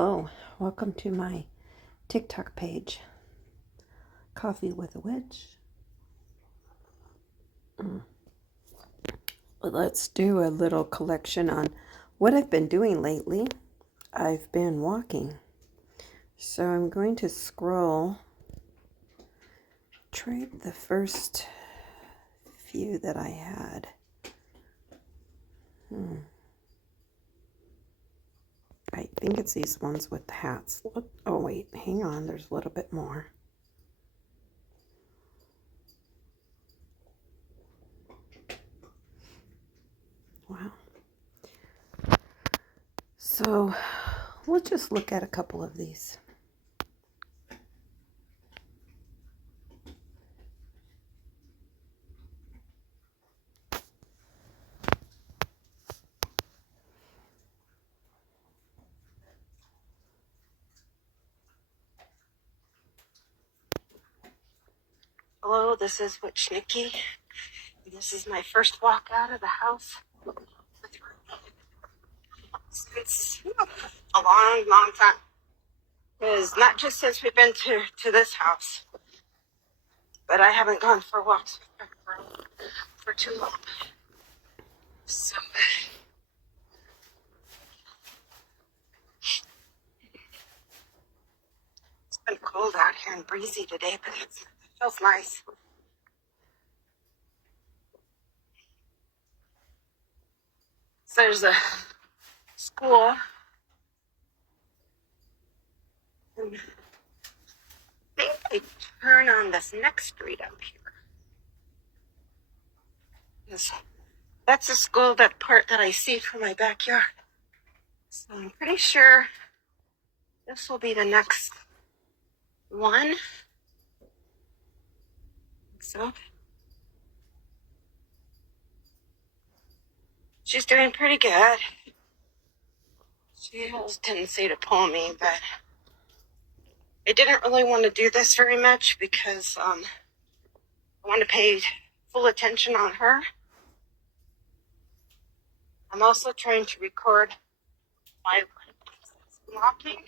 Hello, welcome to my TikTok page, Coffee with a Witch. Let's do a little collection on what I've been doing lately. I've been walking, so I'm going to scroll, try the first few that I had. I think it's these ones with the hats. Oh wait, hang on, there's a little bit more. Wow. So we'll just look at a couple of these. Hello, this is Witch Nikki. This is my first walk out of the house since a long, long time. Because not just since we've been to this house, but I haven't gone for walks for too long. So it's been cold out here and breezy today, but it feels nice. So there's a school. And I think they turn on this next street up here. That's the school, that part that I see from my backyard. So I'm pretty sure this will be the next one. So she's doing pretty good. She has a tendency to pull me, but I didn't really want to do this very much because I want to pay full attention on her. I'm also trying to record my walking.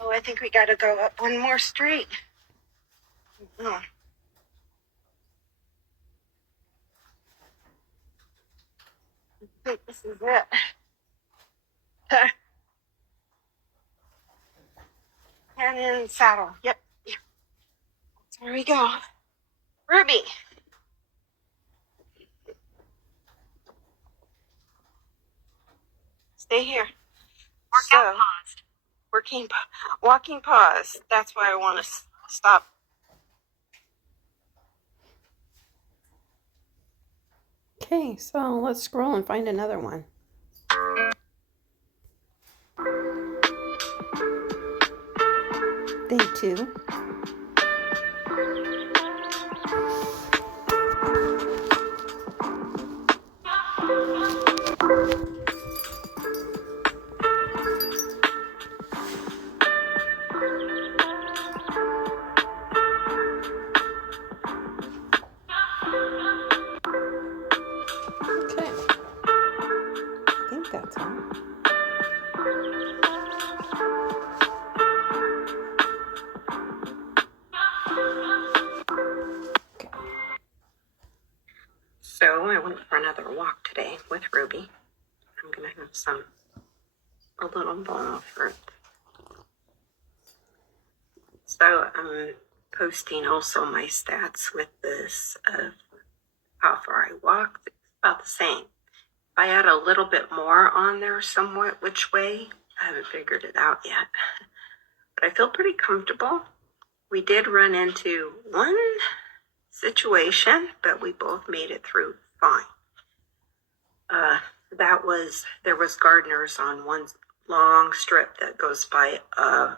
Oh, I think we got to go up one more street. Oh. I think this is it. Canyon Saddle. Yep. That's where we go. Ruby. Stay here. Workout paused. Walking pause. That's why I want to stop. Okay, so let's scroll and find another one. Day 2. Okay. I think that's all. Okay. So I went for another walk today with Ruby. I'm gonna have a little ball fruit. So I'm posting also my stats with this of how far I walked. It's about the same. If I add a little bit more on there somewhat which way, I haven't figured it out yet. But I feel pretty comfortable. We did run into one situation, but we both made it through fine. There was gardeners on one long strip that goes by I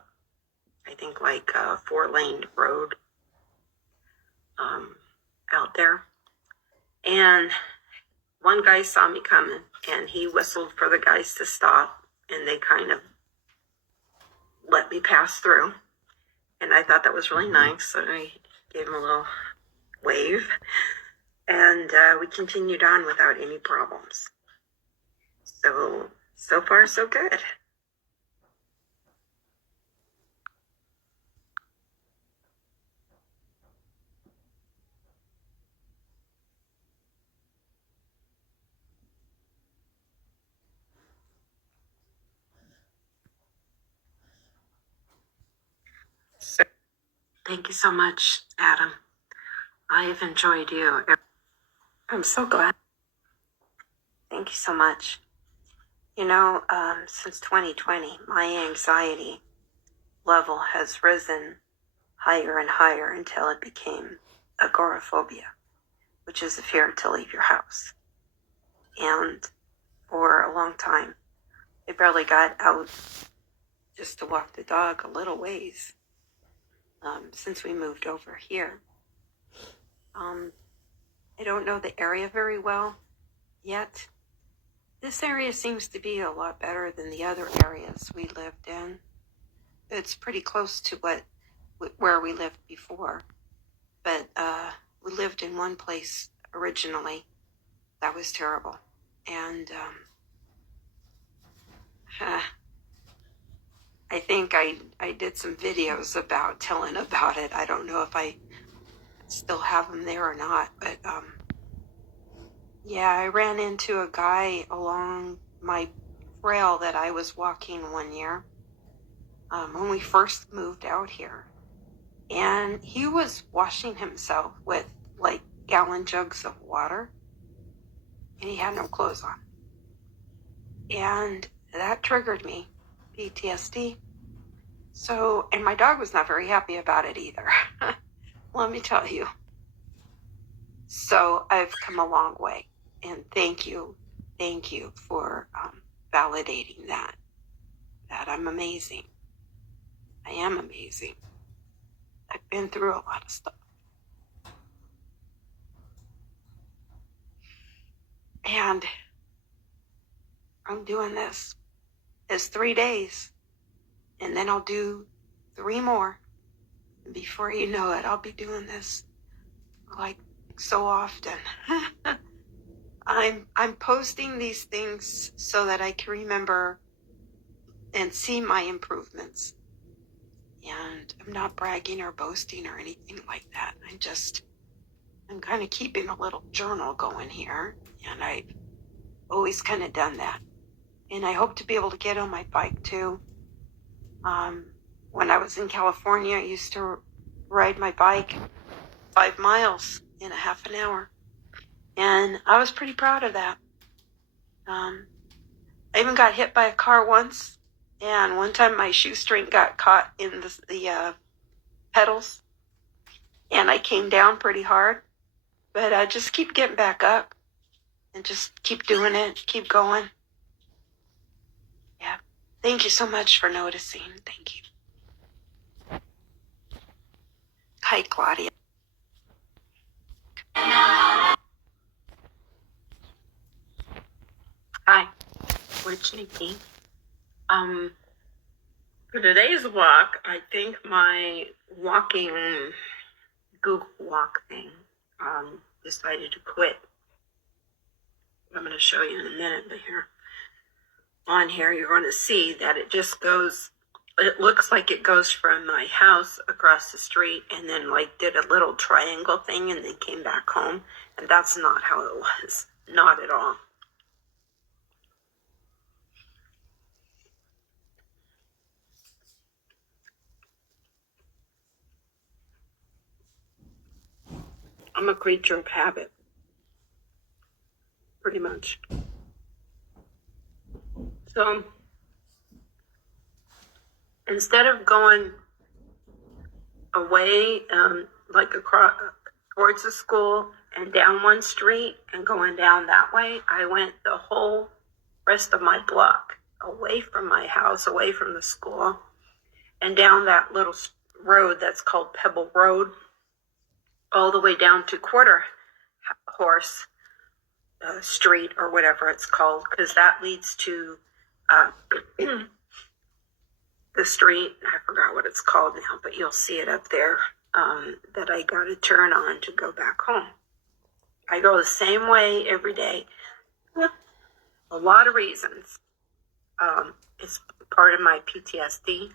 think like a 4-lane road out there. And one guy saw me coming and he whistled for the guys to stop, and they kind of let me pass through. And I thought that was really nice, so I gave him a little wave. And we continued on without any problems. So far, so good. Thank you so much, Adam. I have enjoyed you. I'm so glad. Thank you so much. Since 2020, my anxiety level has risen higher and higher until it became agoraphobia, which is the fear to leave your house. And for a long time, I barely got out just to walk the dog a little ways since we moved over here. I don't know the area very well yet. This area seems to be a lot better than the other areas we lived in. It's pretty close to where we lived before, but we lived in one place originally that was terrible, and I think I did some videos about telling about it. I don't know if I still have them there or not, but yeah, I ran into a guy along my trail that I was walking one year when we first moved out here. And he was washing himself with like gallon jugs of water, and he had no clothes on. And that triggered me, PTSD. So, and my dog was not very happy about it either. Let me tell you. So I've come a long way, and thank you for validating that I'm amazing. I am amazing. I've been through a lot of stuff. And I'm doing this. It's 3 days, and then I'll do 3 more. And before you know it, I'll be doing this like so often. I'm posting these things so that I can remember and see my improvements. And I'm not bragging or boasting or anything like that. I'm kind of keeping a little journal going here, and I've always kind of done that. And I hope to be able to get on my bike too. When I was in California, I used to ride my bike 5 miles in a half an hour. And I was pretty proud of that. I even got hit by a car once. And one time my shoestring got caught in the pedals. And I came down pretty hard. But I just keep getting back up. And just keep doing it. Keep going. Yeah. Thank you so much for noticing. Thank you. Hi, Claudia. Hi. We're Chicky. For today's walk, I think my walking Google Walk thing decided to quit. I'm going to show you in a minute, but on here you're going to see that it just goes, it looks like it goes from my house across the street and then like did a little triangle thing and then came back home. And that's not how it was. Not at all. I'm a creature of habit. Pretty much. So instead of going away, like across towards the school and down one street and going down that way, I went the whole rest of my block away from my house, away from the school, and down that little road that's called Pebble Road, all the way down to Quarter Horse Street or whatever it's called, because that leads to the street. I forgot what it's called now, but you'll see it up there, that I got to turn on to go back home. I go the same way every day. A lot of reasons. It's part of my PTSD.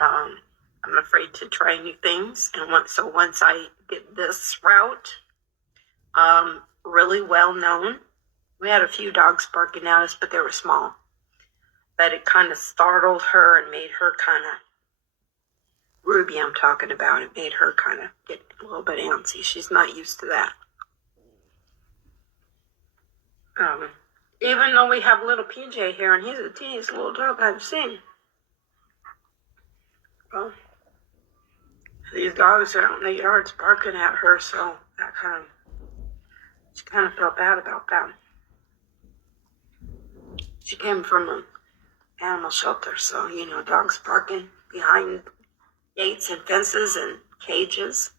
I'm afraid to try new things. And once I get this route, really well known, we had a few dogs barking at us, but they were small. But it kind of startled her and made her kind of Ruby I'm talking about. It made her kind of get a little bit antsy. She's not used to that. Even though we have little PJ here, and he's the teeniest little dog I've seen. Well, these dogs are out in the yards barking at her, so she kind of felt bad about that. She came from an animal shelter, so, dogs barking behind gates and fences and cages.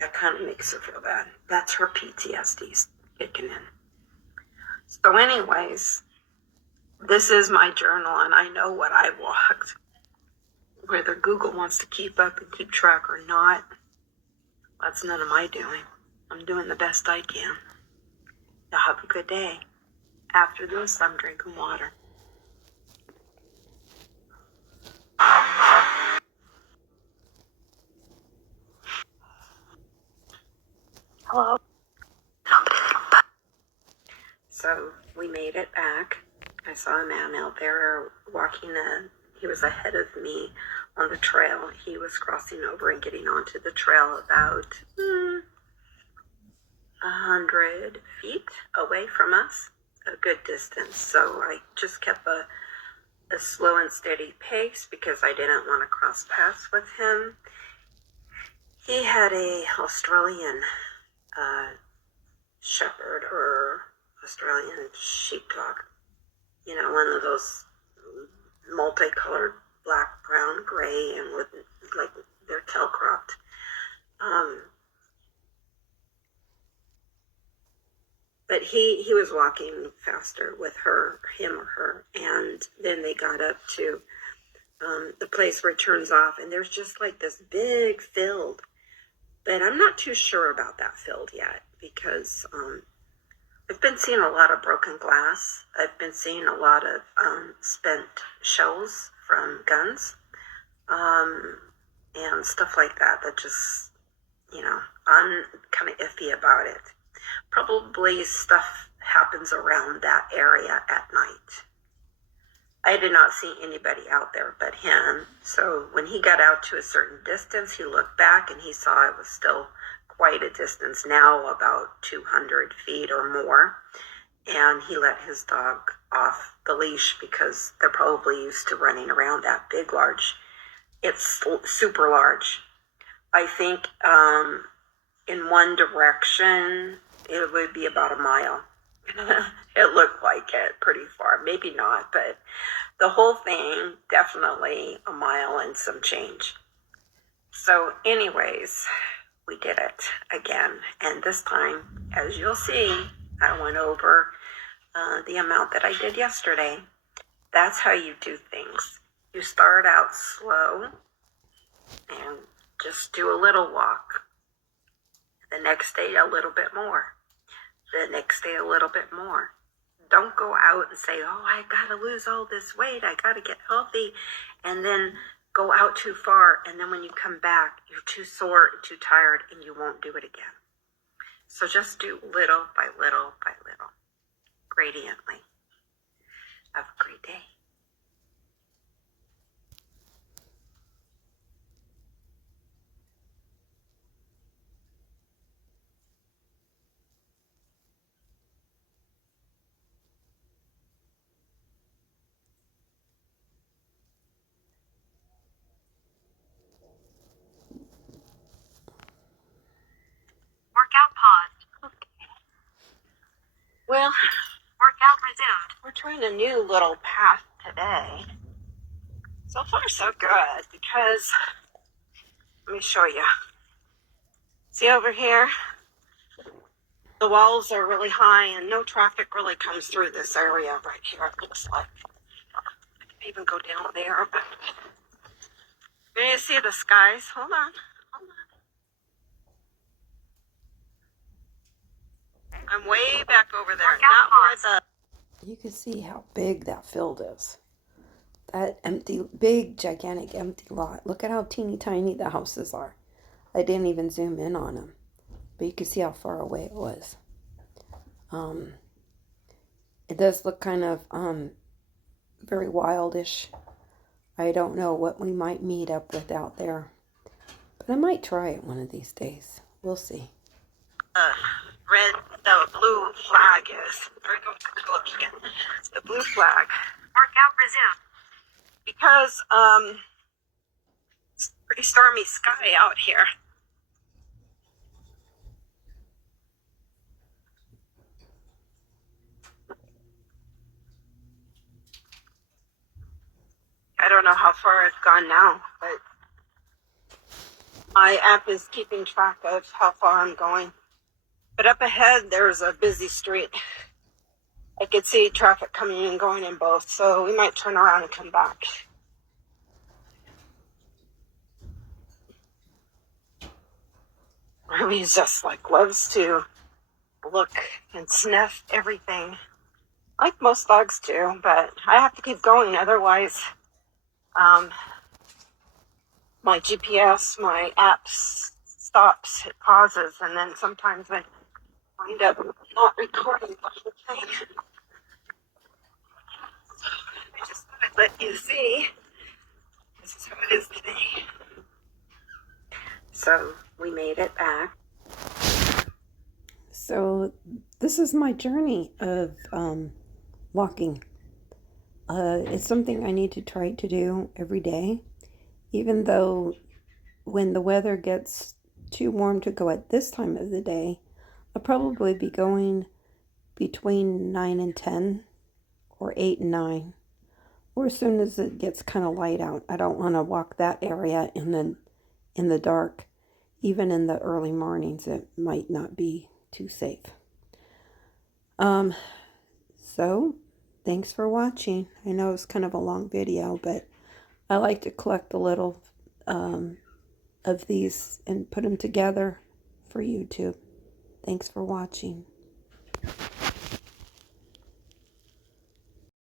That kind of makes her feel bad. That's her PTSD kicking in. So anyways, this is my journal, and I know what I walked. Whether Google wants to keep up and keep track or not, that's none of my doing. I'm doing the best I can. Y'all have a good day. After this, I'm drinking water. Hello? So we made it back. I saw a man out there walking he was ahead of me on the trail. He was crossing over and getting onto the trail about 100 feet away from us, a good distance. So I just kept a slow and steady pace because I didn't want to cross paths with him. He had a Australian shepherd or Australian sheepdog, one of those multicolored black, brown, gray, and with like their tail cropped. But he was walking faster with him or her, and then they got up to the place where it turns off, and there's just like this big field. But I'm not too sure about that field yet because I've been seeing a lot of broken glass. I've been seeing a lot of spent shells from guns and stuff like that just, I'm kind of iffy about it. Probably stuff happens around that area at night. I did not see anybody out there but him. So when he got out to a certain distance, he looked back and he saw it was still quite a distance, now about 200 feet or more. And he let his dog off the leash because they're probably used to running around that big, large. It's super large. I think in one direction, it would be about a mile. It looked like it pretty far. Maybe not, but the whole thing, definitely a mile and some change. So anyways, we did it again. And this time, as you'll see, I went over the amount that I did yesterday. That's how you do things. You start out slow and just do a little walk. The next day, a little bit more. The next day, a little bit more. Don't go out and say, oh, I got to lose all this weight. I got to get healthy. And then go out too far. And then when you come back, you're too sore and too tired and you won't do it again. So just do little by little by little, gradiently. Have a great day. Workout paused. Well, Workout resumed. we're trying a new little path today. So far, so good, because let me show you. See over here? The walls are really high and no traffic really comes through this area right here, it looks like. I can even go down there, but you see the skies? Hold on. I'm way back over there, not where You can see how big that field is. That empty, big, gigantic empty lot. Look at how teeny tiny the houses are. I didn't even zoom in on them, but you can see how far away it was. It does look kind of very wildish. I don't know what we might meet up with out there. But I might try it one of these days. We'll see. Red, the blue flag is. There we go. Look again. It's the blue flag. Workout resumed. Because, it's pretty stormy sky out here. I don't know how far I've gone now, but my app is keeping track of how far I'm going. But up ahead, there's a busy street. I could see traffic coming and going in both, so we might turn around and come back. Ruby just like loves to look and sniff everything, like most dogs do. But I have to keep going, otherwise, my GPS, my apps stops, it pauses, and then sometimes I wind up not recording the whole thing. I just thought I'd let you see. This is how it is today. So we made it back. So this is my journey of walking. It's something I need to try to do every day, even though when the weather gets too warm to go at this time of the day, I'll probably be going between 9 and 10 or 8 and 9, or as soon as it gets kind of light out. I don't want to walk that area in the dark. Even in the early mornings, it might not be too safe. So thanks for watching. I know it's kind of a long video, but I like to collect a little of these and put them together for YouTube. Thanks for watching.